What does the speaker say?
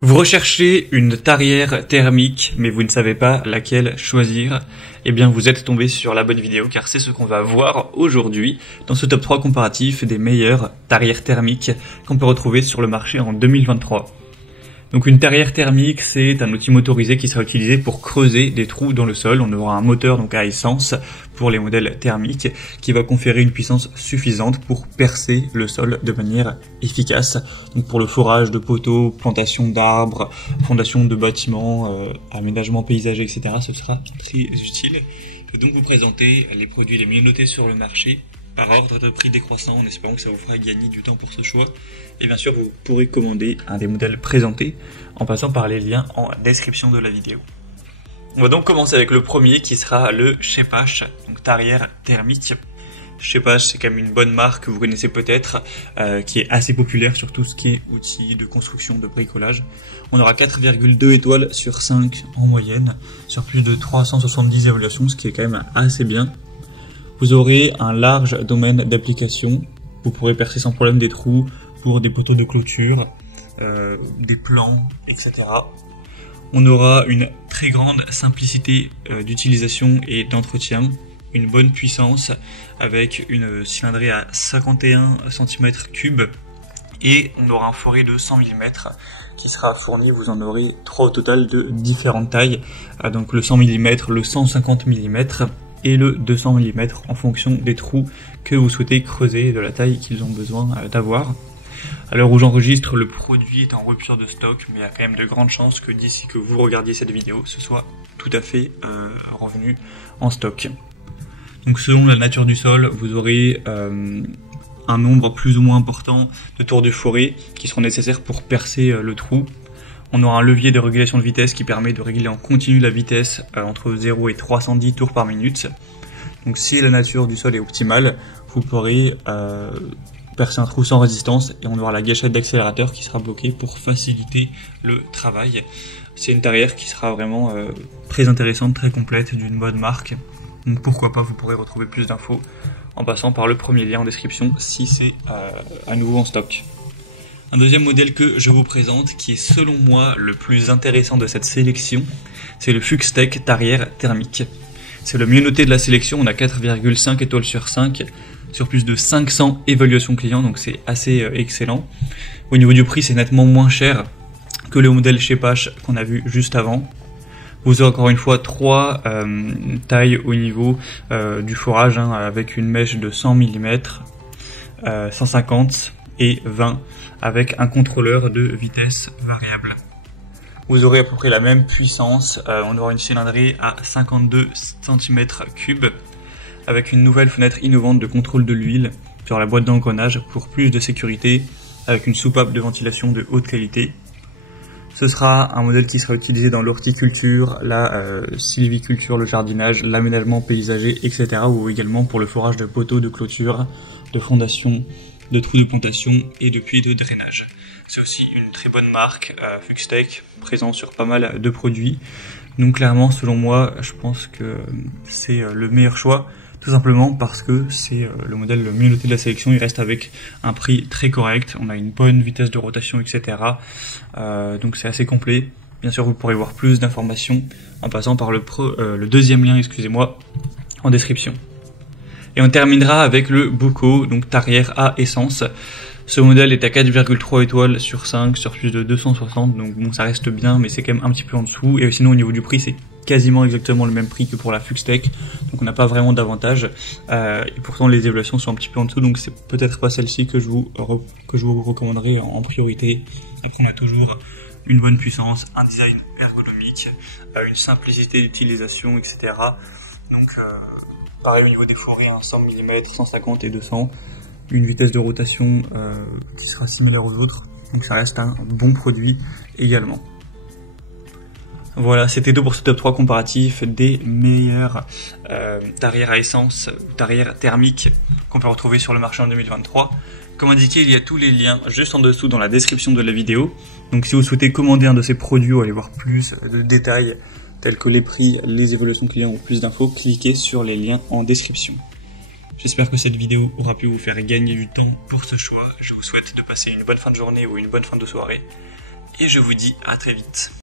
Vous recherchez une tarière thermique, mais vous ne savez pas laquelle choisir. Eh bien, vous êtes tombé sur la bonne vidéo, car c'est ce qu'on va voir aujourd'hui dans ce top 3 comparatif des meilleures tarières thermiques qu'on peut retrouver sur le marché en 2023. Donc une tarière thermique, c'est un outil motorisé qui sera utilisé pour creuser des trous dans le sol. On aura un moteur donc à essence pour les modèles thermiques qui va conférer une puissance suffisante pour percer le sol de manière efficace. Donc pour le forage de poteaux, plantation d'arbres, fondation de bâtiments, aménagement paysager, etc. Ce sera très utile. Je vais donc vous présenter les produits les mieux notés sur le marché par ordre de prix décroissant, en espérant que ça vous fera gagner du temps pour ce choix. Et bien sûr, vous pourrez commander un des modèles présentés en passant par les liens en description de la vidéo. On va donc commencer avec le premier qui sera le Schepasch, donc tarière thermique. Schepasch, c'est quand même une bonne marque que vous connaissez peut-être, qui est assez populaire sur tout ce qui est outils de construction, de bricolage. On aura 4,2 étoiles sur 5 en moyenne, sur plus de 370 évaluations, ce qui est quand même assez bien. Vous aurez un large domaine d'application. Vous pourrez percer sans problème des trous pour des poteaux de clôture, des plans, etc. On aura une très grande simplicité d'utilisation et d'entretien, une bonne puissance avec une cylindrée à 51 cm3 et on aura un forêt de 100 mm qui sera fourni. Vous en aurez 3 au total de différentes tailles, donc le 100 mm, le 150 mm et le 200 mm en fonction des trous que vous souhaitez creuser et de la taille qu'ils ont besoin d'avoir. À l'heure où j'enregistre, le produit est en rupture de stock, mais il y a quand même de grandes chances que d'ici que vous regardiez cette vidéo, ce soit tout à fait revenu en stock. Donc selon la nature du sol, vous aurez un nombre plus ou moins important de tours de forêt qui seront nécessaires pour percer le trou. On aura un levier de régulation de vitesse qui permet de réguler en continu la vitesse entre 0 et 310 tours par minute. Donc si la nature du sol est optimale, vous pourrez percer un trou sans résistance et on aura la gâchette d'accélérateur qui sera bloquée pour faciliter le travail. C'est une tarière qui sera vraiment très intéressante, très complète, d'une bonne marque. Donc pourquoi pas, vous pourrez retrouver plus d'infos en passant par le premier lien en description si c'est à nouveau en stock. Un deuxième modèle que je vous présente, qui est selon moi le plus intéressant de cette sélection, c'est le Fuxtech tarière thermique. C'est le mieux noté de la sélection, on a 4,5 étoiles sur 5, sur plus de 500 évaluations clients, donc c'est assez excellent. Au niveau du prix, c'est nettement moins cher que le modèle Schepasch qu'on a vu juste avant. Vous aurez encore une fois 3 tailles au niveau du forage, avec une mèche de 100 mm, 150 et 20 avec un contrôleur de vitesse variable. Vous aurez à peu près la même puissance, on aura une cylindrée à 52 cm3 avec une nouvelle fenêtre innovante de contrôle de l'huile sur la boîte d'engrenage pour plus de sécurité avec une soupape de ventilation de haute qualité. Ce sera un modèle qui sera utilisé dans l'horticulture, la sylviculture, le jardinage, l'aménagement paysager, etc. ou également pour le forage de poteaux de clôture, de fondation, de trous de plantation et de puits de drainage. C'est aussi une très bonne marque, Fuxtech, présent sur pas mal de produits. Donc clairement, selon moi, je pense que c'est le meilleur choix, tout simplement parce que c'est le modèle le mieux noté de la sélection. Il reste avec un prix très correct, on a une bonne vitesse de rotation, etc. Donc c'est assez complet. Bien sûr, vous pourrez voir plus d'informations en passant par le deuxième lien, en description. Et on terminera avec le Buco, donc tarière à essence. Ce modèle est à 4,3 étoiles sur 5, sur plus de 260, donc bon, ça reste bien, mais c'est quand même un petit peu en dessous. Et sinon, au niveau du prix, c'est quasiment exactement le même prix que pour la Fuxtech, donc on n'a pas vraiment d'avantage. Et pourtant, les évaluations sont un petit peu en dessous, donc c'est peut-être pas celle-ci que je vous recommanderai en priorité. Après, on a toujours une bonne puissance, un design ergonomique, une simplicité d'utilisation, etc. Donc, pareil au niveau des forêts, 100 mm, 150 et 200. Une vitesse de rotation qui sera similaire aux autres, donc ça reste un bon produit également. Voilà, c'était tout pour ce top 3 comparatif des meilleures tarières à essence ou tarières thermiques qu'on peut retrouver sur le marché en 2023. Comme indiqué, il y a tous les liens juste en dessous dans la description de la vidéo. Donc si vous souhaitez commander un de ces produits ou aller voir plus de détails tels que les prix, les évaluations clients ou plus d'infos, cliquez sur les liens en description. J'espère que cette vidéo aura pu vous faire gagner du temps pour ce choix. Je vous souhaite de passer une bonne fin de journée ou une bonne fin de soirée. et je vous dis à très vite.